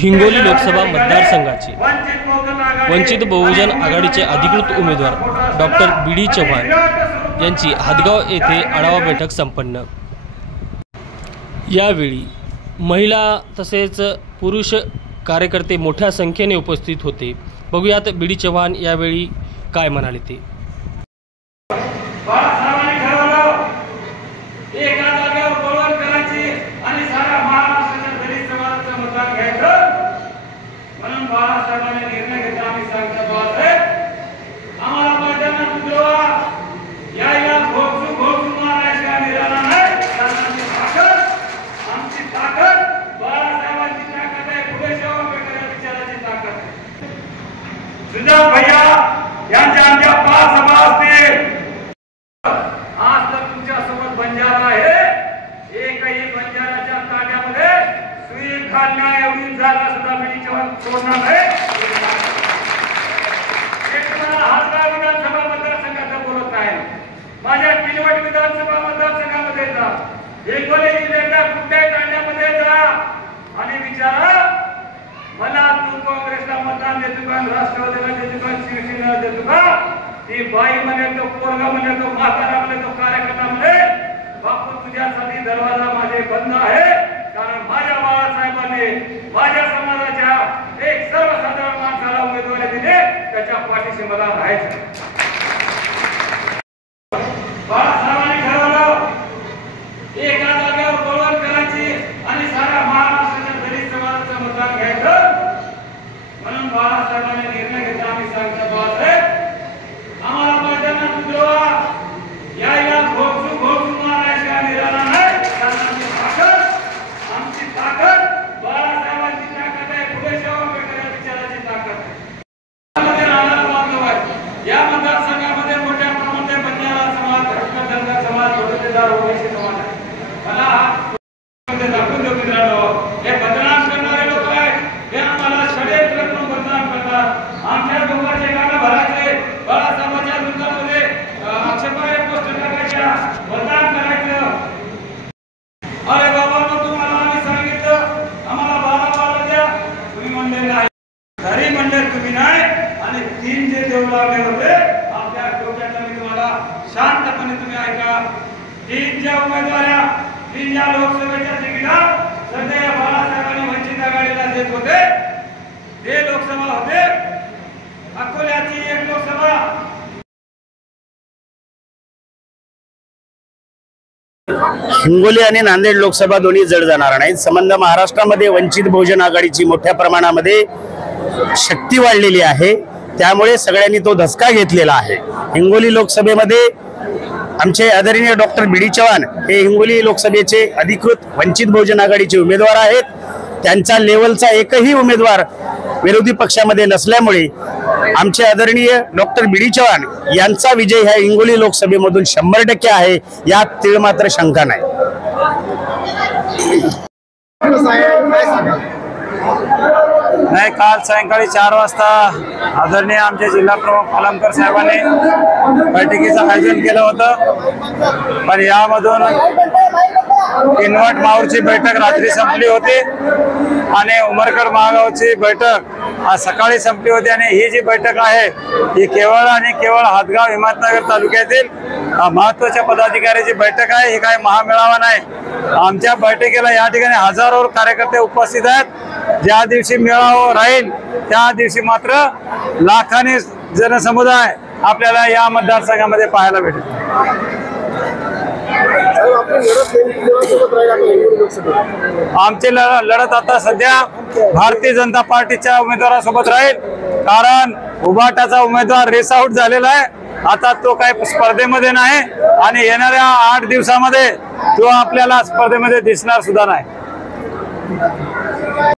हिंगोली लोकसभा मतदारसंघाचे वंचित बहुजन आघाडीचे अधिकृत उमेदवार डॉक्टर बी.डी. चव्हाण यांची हादगाव येथे आढावा बैठक संपन्न। यावेळी महिला तसेच पुरुष कार्यकर्ते मोठ्या संख्येने उपस्थित होते। बघूयात बी.डी. चव्हाण यावेळी काय म्हणाले ते। भैया यांच्या आमच्या 5 सभा असतील। आज तर तुमच्या सोबत बंजारा आहे। एकही बंजाराच्या ताट्यामध्ये सुई घालण्या एवढी जागा सुद्धा बी.डी. चव्हाण सोडणार नाही। एक मला हादगाव विधानसभा मतदारसंघाचा बोलत नाही, माझ्या किनवट विधानसभा मतदारसंघामध्ये जा, हिंगोली जिल्ह्याच्या कुठल्याही तांड्यामध्ये जा आणि विचारा मला तू काँग्रेसला मतदान देतो का, राष्ट्रवादीला देतो का, शिवसेनेला देतो का? ती बाई म्हणे, तो पोरगा म्हणे, तो म्हातारा म्हणे, तो कार्यकर्ता म्हणे, बापू तुझ्यासाठी दरवाजा माझे बंद आहे। कारण माझ्या बाळासाहेबांनी माझ्या समाजाच्या एक सर्वसाधारण माणसाला उमेदवारी दिली, त्याच्या पाठीशी मला राहायचं। बाळासाहेबांनी ठरवलं एका जागेवर बोलवण करायची आणि साऱ्या महाराष्ट्राच्या दलित समाजाचं मतदान घ्यायचं। म्हणून बाळासाहेबांनी निर्णय घेतला, आम्ही सांगतो बाळासाहेब आम्हाला मैदानात उतरवा, यायला घोषू मारायचा निराला नाही। आमची ताकद बाळासाहेबांची ताकद आहे, पुढे सेवा करणाऱ्या विचाराची ताकद आहे। या मतदारसंघामध्ये मोठ्या प्रमाणात बंजारा समाज, धनगर समाज, वडोदीदार ओबीसी समाज आहे। मला दाखवून देऊ मित्रांनो, हे बदनाम करणारे लोक आहेत, हे आम्हाला षडयंत्र करून बदनाम करतात। आमच्या दोघांचे गाणं भरायचे, बाळासाहेबांच्या विरोधामध्ये आक्षेपार्ह पोस्टर टाकायच्या, बदनाम करायचं। अरे बाबा मग तुम्हाला आम्ही सांगितलं आम्हाला 12 द्या, तुम्ही म्हणले नाही, घरी म्हणले तुम्ही नाही। आणि 3 जे देऊ लागले होते आपल्या डोक्यात, मी तुम्हाला शांतपणे तुम्ही ऐका। 3 ज्या उमेदवाऱ्या 3 ज्या लोकसभेच्या तिकिटा सध्या बाळासाहेबांनी वंचित आघाडीला देत होते, ते लोकसभा होते अकोल्याची एक लोकसभा, हिंगोली आणि नांदेड लोकसभा दोन्ही जड जाणार नाहीत। संबंध महाराष्ट्रामध्ये वंचित बहुजन आघाडीची मोठ्या प्रमाणामध्ये शक्ती वाढलेली आहे, त्यामुळे सगळ्यांनी तो धसका घेतलेला आहे। हिंगोली लोकसभेमध्ये आमचे आदरणीय डॉक्टर बी.डी. चव्हाण हे हिंगोली लोकसभेचे अधिकृत वंचित बहुजन आघाडीचे उमेदवार आहेत। त्यांचा लेवलचा एकही उमेदवार विरोधी पक्षामध्ये नसल्यामुळे आमचे आदरणीय डॉक्टर बी.डी. चव्हाण यांचा विजय ह्या हिंगोली लोकसभेमधून 100% आहे, यात तीळ मात्र शंका नाही। नाही, काल सायंकाळी 4 वाजता आदरणीय आमचे जिल्हा प्रमुख पालमकर साहेबांनी बैठकीचं आयोजन केलं होतं, पण यामधून किनवट माऊरची बैठक रात्री संपली होती आणि उमरकड महागावची बैठक आज सकाळी संपली होती। आणि ही जी बैठक आहे ही केवळ आणि केवळ हादगाव हिमायतनगर तालुक्यातील महत्वाच्या पदाधिकाऱ्याची बैठक आहे, ही काय महामेळावा नाही। आमच्या बैठकीला या ठिकाणी हजारो कार्यकर्ते उपस्थित आहेत। ज्या दिवशी मेळावा राहील त्या दिवशी मात्र लाखांनी जनसमुदाय आपल्याला या मतदारसंघामध्ये पाहायला भेटेल। आमची लढत आता सध्या भारतीय जनता पार्टीच्या उमेदवारासोबत राहील, कारण उभाटाचा उमेदवार रेस आउट झालेला आहे। आता तो काही स्पर्धेमध्ये नाही आणि येणाऱ्या 8 दिवसामध्ये तो आपल्याला स्पर्धेमध्ये दिसणार सुद्धा नाही।